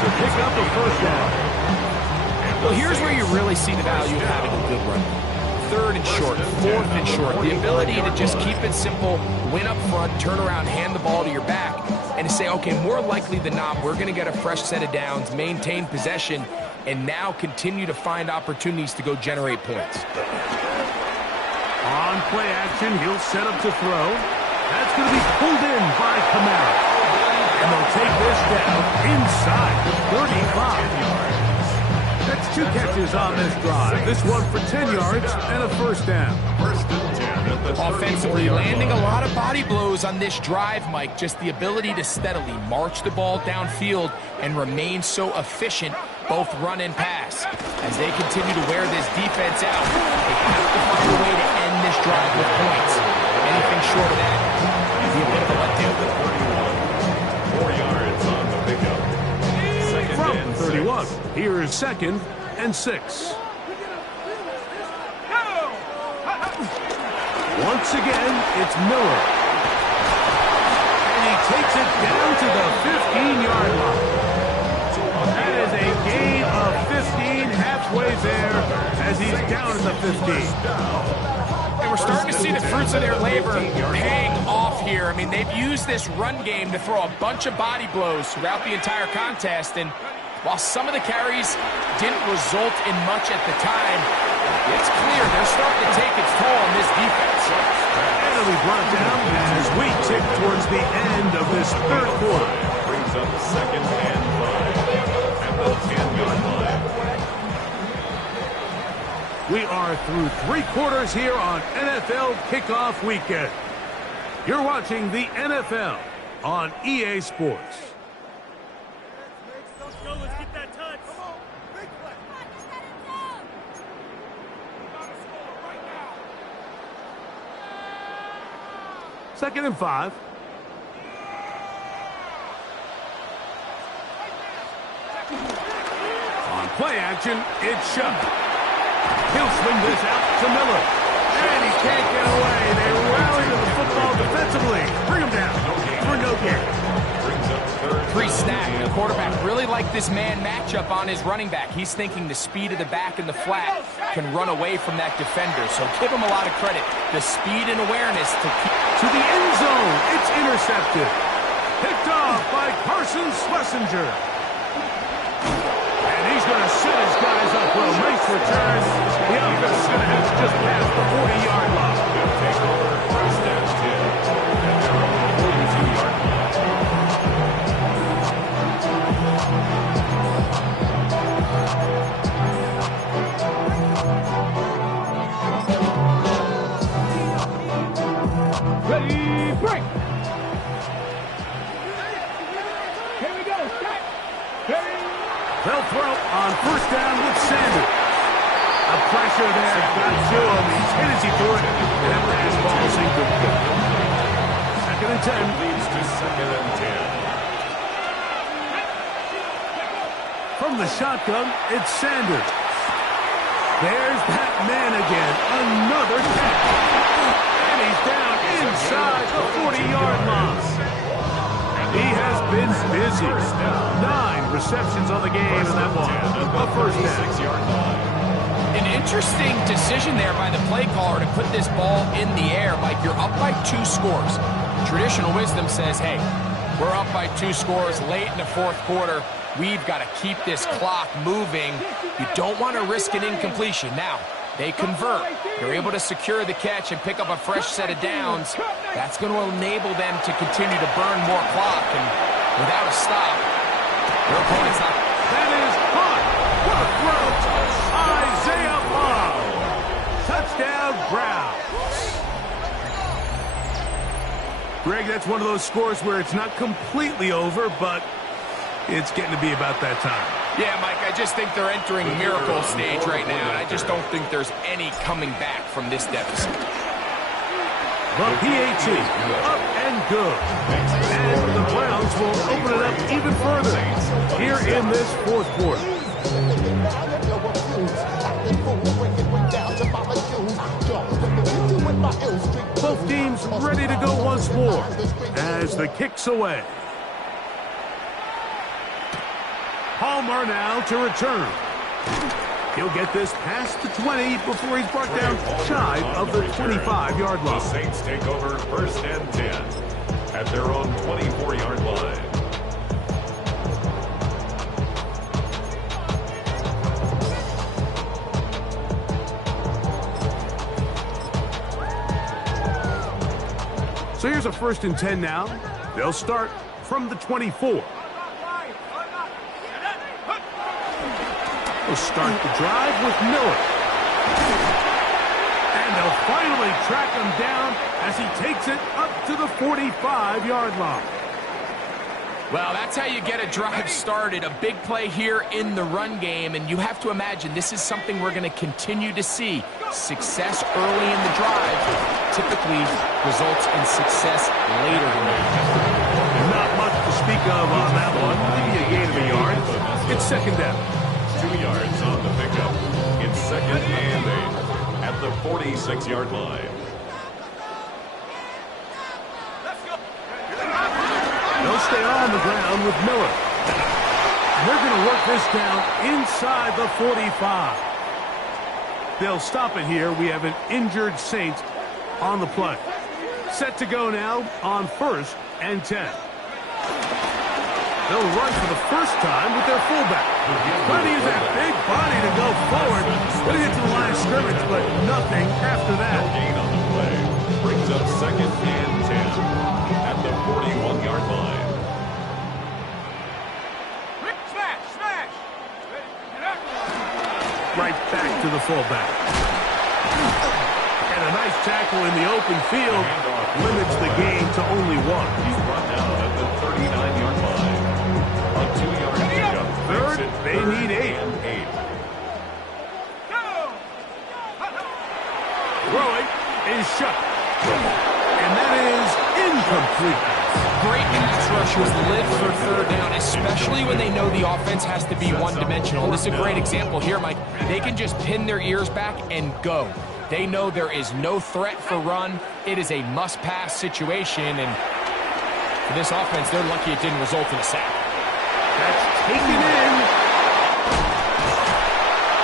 to pick up the first down. Well, here's where you really see the value of having a good run. 3rd and short, 4th and short. The ability to just keep it simple, win up front, turn around, hand the ball to your back, and to say, okay, more likely than not, we're going to get a fresh set of downs, maintain possession, and now continue to find opportunities to go generate points. On play action, he'll set up to throw. That's going to be pulled in by Kamara. And they'll take this down inside the 35 yards. That's 2 catches on this drive. This one for 10 yards and a first down. Offensively, landing a lot of body blows on this drive, Mike. Just the ability to steadily march the ball downfield and remain so efficient, both run and pass. As they continue to wear this defense out, they have to find a way to end this drive with points. Anything short of that would be a bit of a letdown. 4 yards on the pickup. From 31, here's 2nd and 6. Once again, it's Miller. And he takes it down to the 15-yard line. That is a gain of 15, halfway there as he's down at the 15. And we're starting to see the fruits of their labor paying off here. I mean, they've used this run game to throw a bunch of body blows throughout the entire contest, and while some of the carries didn't result in much at the time, it's clear they're starting to take its toll on this defense. And it'll be brought down as we tick towards the end of this 3rd quarter. Brings up 2nd and 5 at the 10-yard line. We are through 3 quarters here on NFL Kickoff Weekend. You're watching the NFL on EA Sports. Let's go. Let's get that touch. Come on. Big play. 2nd and 5. On play action, it's Shuck. He'll swing this out to Miller. And he can't get away. They rally to the football defensively. Bring him down for no gain. Pre-snap, the quarterback really liked this man matchup on his running back. He's thinking the speed of the back and the flat can run away from that defender. So give him a lot of credit. The speed and awareness to keep... To the end zone, it's intercepted. Picked off by Carson Schlesinger. And he's going to set his guys up well. Nice return. The offense is going to have to just pass the 40-yard line. They'll take over 1st and 10 at their own 42-yard line. Ready, break. Here we go. Start. Ready. They'll throw on 1st down with Sanders. A pressure there got to him. He's hit as he threw it. And that last ball is incomplete. 2nd and 10. Leads to 2nd and 10. From the shotgun, it's Sanders. There's that man again. Another catch. And he's down inside the 40-yard line. He has been busy. 9 receptions on the game, and that one a first down. An interesting decision there by the play caller to put this ball in the air. Mike, you're up by 2 scores. Traditional wisdom says, hey, we're up by 2 scores late in the 4th quarter. We've got to keep this clock moving. You don't want to risk an incompletion. Now, they convert. They're able to secure the catch and pick up a fresh set of downs. That's going to enable them to continue to burn more clock. And without a stop, their opponent's not. That is hot. What a throw. Isaiah Bond. Touchdown, Browns. Greg, that's one of those scores where it's not completely over, but it's getting to be about that time. Yeah, Mike, I just think they're entering miracle stage right now, and I just don't think there's any coming back from this deficit. The PAT, up and good. And the Browns will open it up even further here in this 4th quarter. Both teams ready to go once more as the kick's away. Palmer now to return. He'll get this past the 20 before he's brought down shy of the 25-yard line. The Saints take over 1st and 10 at their own 24-yard line. So here's a 1st and 10 now. They'll start from the 24. They'll start the drive with Miller. And they'll finally track him down as he takes it up to the 45-yard line. Well, that's how you get a drive started. A big play here in the run game, and you have to imagine this is something we're going to continue to see. Success early in the drive typically results in success later in the game. Not much to speak of on that one. Maybe a gain of a yard. It's 2nd down. 2 yards on the pickup. It's 2nd and 8 at the 46-yard line. They'll stay on the ground with Miller. They're going to work this down inside the 45. They'll stop it here. We have an injured Saints on the play. Set to go now on 1st and 10. They'll run for the first time with their fullback. Trying to use that big body to go forward. Going to get to the line of scrimmage, but nothing after that. No gain on the play. Brings up 2nd and 10 at the 41-yard line. Smash! Smash! Right back to the fullback. And a nice tackle in the open field limits the gain to only 1. He's run down at the 39-yard line. A 2-yard pickup. 3rd, they need 8. Throwing is shut. And that is incomplete. Great pass rushers live for 3rd down, especially when they know the offense has to be one-dimensional. And this is a great example here, Mike. They can just pin their ears back and go. They know there is no threat for run. It is a must-pass situation, and for this offense, they're lucky it didn't result in a sack. That's taken in.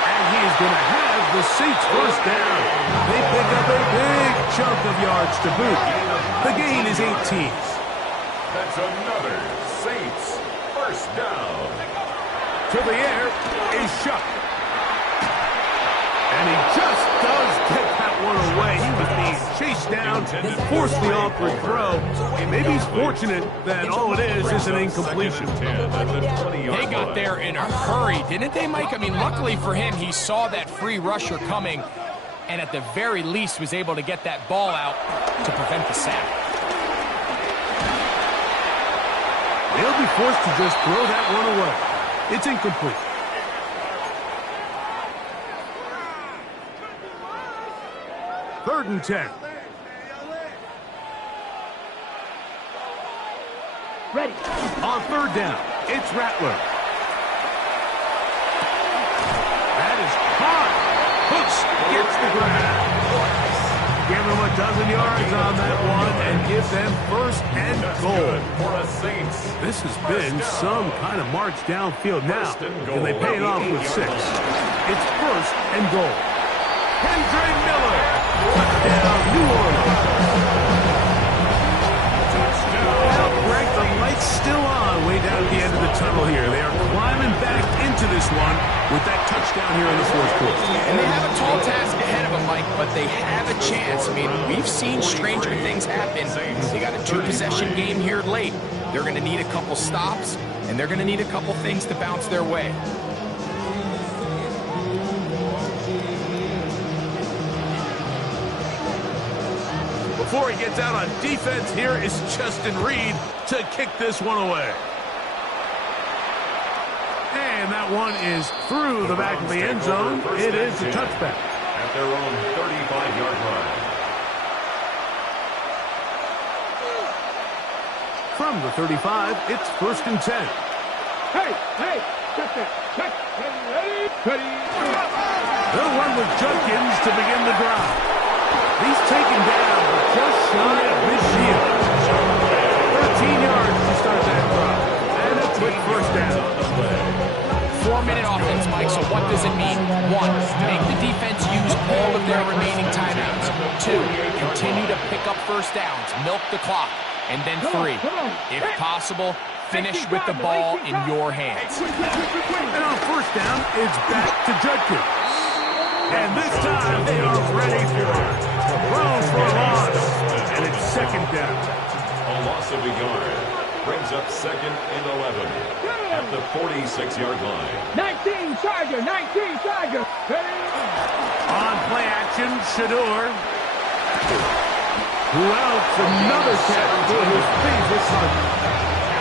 And he is going to have the Saints 1st down. They pick up a big chunk of yards to boot. The gain is 18. That's another Saints 1st down. To the air is Shuck. And he just does get that one away. He was being chased down and forced the awkward throw. And maybe he's fortunate that all it is an incompletion. They got there in a hurry, didn't they, Mike? I mean, luckily for him, he saw that free rusher coming and at the very least was able to get that ball out to prevent the sack. They'll be forced to just throw that one away. It's incomplete. Third and 10. Ready. On 3rd down, it's Rattler. That is caught. Brooks gets the grab. Give them a dozen yards on that one and give them first and goal. For a Saints. This has been some kind of march downfield. Now, can they pay it off with 6? It's first and goal. Kendre Miller. Touchdown, New Orleans. Well, Greg, the light's still on way down at the end of the tunnel here. They are climbing back into this one with that touchdown here in the fourth quarter. And they have a tall task ahead of them, Mike, but they have a chance. I mean, we've seen stranger things happen. They got a 2-possession game here late. They're going to need a couple stops, and they're going to need a couple things to bounce their way. Before he gets out on defense, here is Justin Reed to kick this one away. And that one is through the back of the end zone. It is a touchback. At their own 35-yard line. From the 35, it's first and 10. Hey, check that. Check. Ready. They'll run with Judkins to begin the drive. He's taken down just shy of his shield. 13 yards to start that drive. And a quick first down. 4-minute offense, Mike, so what does it mean? 1, make the defense use all of their remaining timeouts. 2, continue to pick up first downs, milk the clock. And then 3, if possible, finish with the ball in your hands. And on first down, it's back to Judkins. And this time, they are ready for it. Throws for a loss. And it's second down. A loss of a yard. Brings up second and 11. At the 46-yard line. 19 Charger. Ready. On play action, Shador. Who else? Another catch for his favorite target.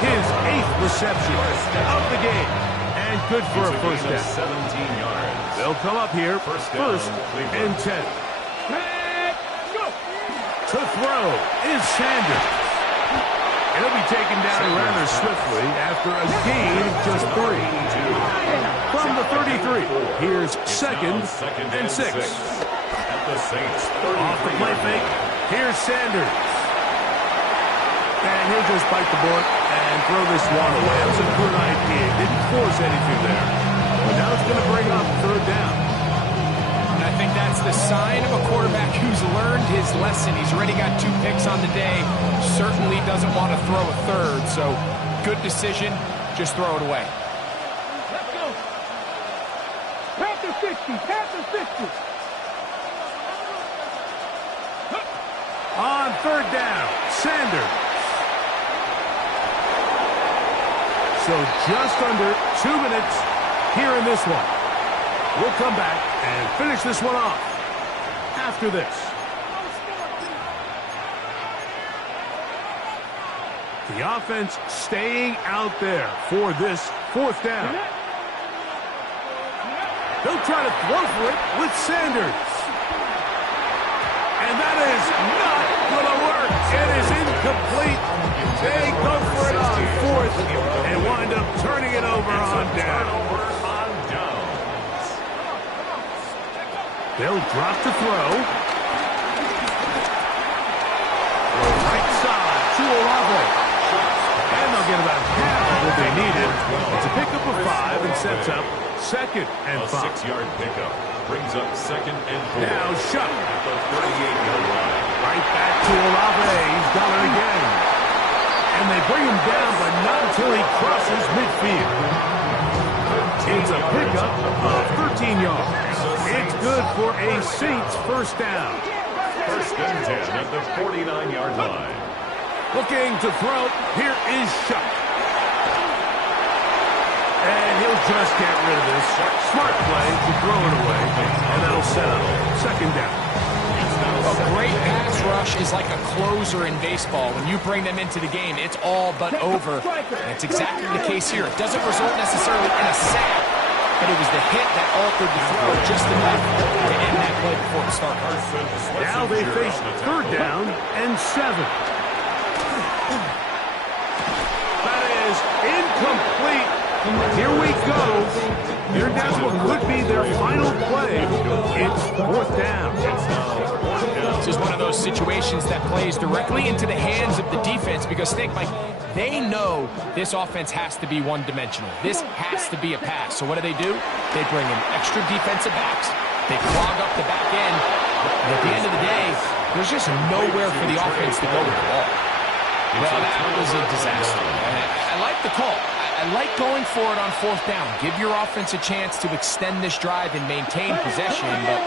His 8th reception of the game. And good for a first down. 17 yards. They'll come up here first and 10. To throw is Sanders. He'll be taken down rather swiftly after a gain of just 3. From the 33, here's second and 6. At the Saints. Off the play fake, here's Sanders. And he'll just bite the bullet and throw this one away. That was a good idea. Didn't force anything there. But now it's going to bring up third down. And I think that's the sign of a quarterback who's learned his lesson. He's already got 2 picks on the day. Certainly doesn't want to throw a third. So good decision. Just throw it away. Let's go. Panther 60. On third down, Sanders. So just under 2 minutes here in this one. We'll come back and finish this one off after this. The offense staying out there for this fourth down. They'll try to throw for it with Sanders. And that is not going to work. It is incomplete. They go for it on fourth and wind up turning it over on down. They'll drop the throw. Right side to Olave. And they'll get about half of what they needed. It's a pickup of 5 and sets up second and 5. A 6-yard pickup brings up second and 4. Now Shuck. At the 38-yard line. Right back to Olave. He's done it again. And they bring him down, but not until he crosses midfield. It's a pickup of 13 yards. It's good for a Saints first down. First and 10 at the 49-yard line. Looking to throw. Here is Shuck. And he'll just get rid of this. Smart play to throw it away. And that'll set up second down. A great pass rush is like a closer in baseball. When you bring them into the game, it's all but over. And it's exactly the case here. It doesn't result necessarily in a sack, but it was the hit that altered the throw just enough to end that play before it started. Now they face third down and 7. That is incomplete. Here we go. Here down what could be their final play. It's 4th down. This is one of those situations that plays directly into the hands of the defense because, think, Mike, they know this offense has to be one-dimensional. This has to be a pass. So what do? They bring in extra defensive backs. They clog up the back end. And at the end of the day, there's just nowhere for the offense to go with the ball. Well, that was a disaster. I like the call. I like going for it on 4th down. Give your offense a chance to extend this drive and maintain possession. But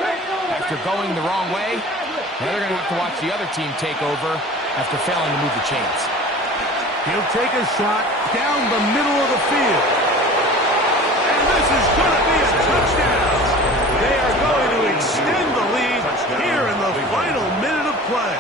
after going the wrong way, now they're going to have to watch the other team take over after failing to move the chains. He'll take a shot down the middle of the field. And this is going to be a touchdown. They are going to extend the lead here in the final minute of play.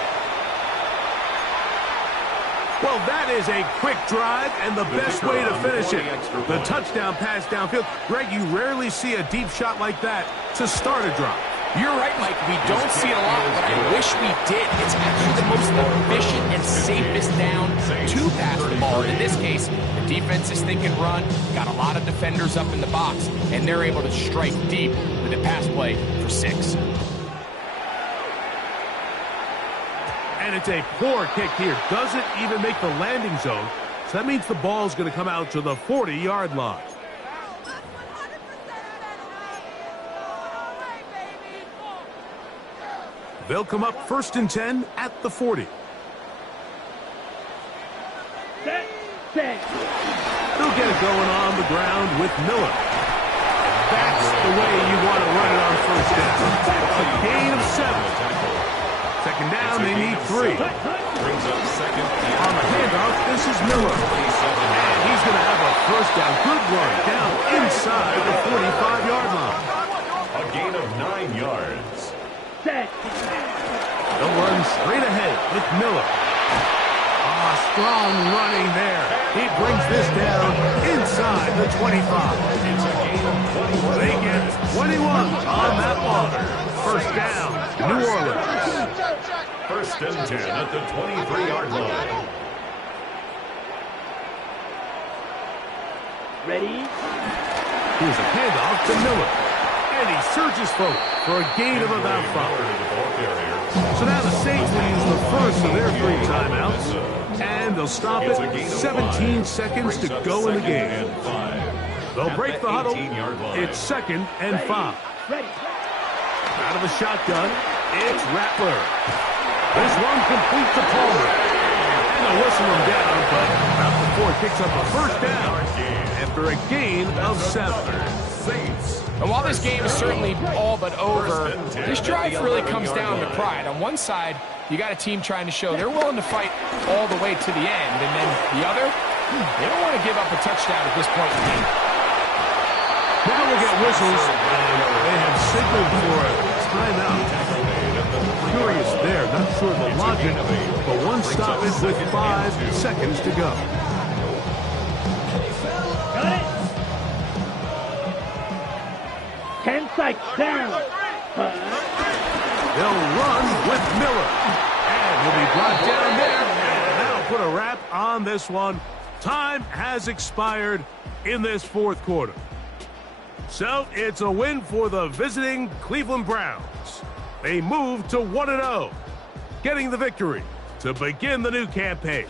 Well, that is a quick drive and the best way to finish it. The touchdown pass downfield. Greg, you rarely see a deep shot like that to start a drive. You're right, Mike. We don't see it a lot, but I wish we did. It's actually the most efficient and safest down to pass the ball. And in this case, the defense is thinking run, got a lot of defenders up in the box, and they're able to strike deep with a pass play for 6. And it's a poor kick here. Doesn't even make the landing zone. So that means the ball's going to come out to the 40-yard line. They'll come up 1st and 10 at the 40. They'll get it going on the ground with Miller. That's the way you want to run it on 1st down. A gain of 7. 2nd down, they need 3. Brings up 2nd. On the handoff, this is Miller. And he's going to have a 1st down. Good run down inside the 45-yard line. A gain of 9 yards. They'll run straight ahead with Miller. Strong running there. He brings this down inside the 25. It's a gain of 21. They get 21 on that one. 1st down, New Orleans. 1st and 10 at the 23-yard line. Ready? Here's a handoff to Miller. And he surges forward for a gain of about 5. So now the Saints will use the first of their 3 timeouts. And they'll stop it. 17 seconds to go in the game. They'll break the huddle. It's 2nd and 5. Out of the shotgun, it's Rattler. This one complete to Palmer. And they'll whistle him down, but not before it picks up a 1st down after a gain of 7. And while this game is certainly all but over, this drive really comes down to pride. On one side, you got a team trying to show they're willing to fight all the way to the end. And then the other, they don't want to give up a touchdown at this point in the game. Now we'll get whistles, and they have signaled for a timeout. Curious there, not sure the logic, but one stoppage with 5 seconds to go. Got it. 10 seconds down. They'll run with Miller. And he'll be brought down there. And that'll put a wrap on this one. Time has expired in this 4th quarter. So it's a win for the visiting Cleveland Browns. They move to 1-0, getting the victory to begin the new campaign.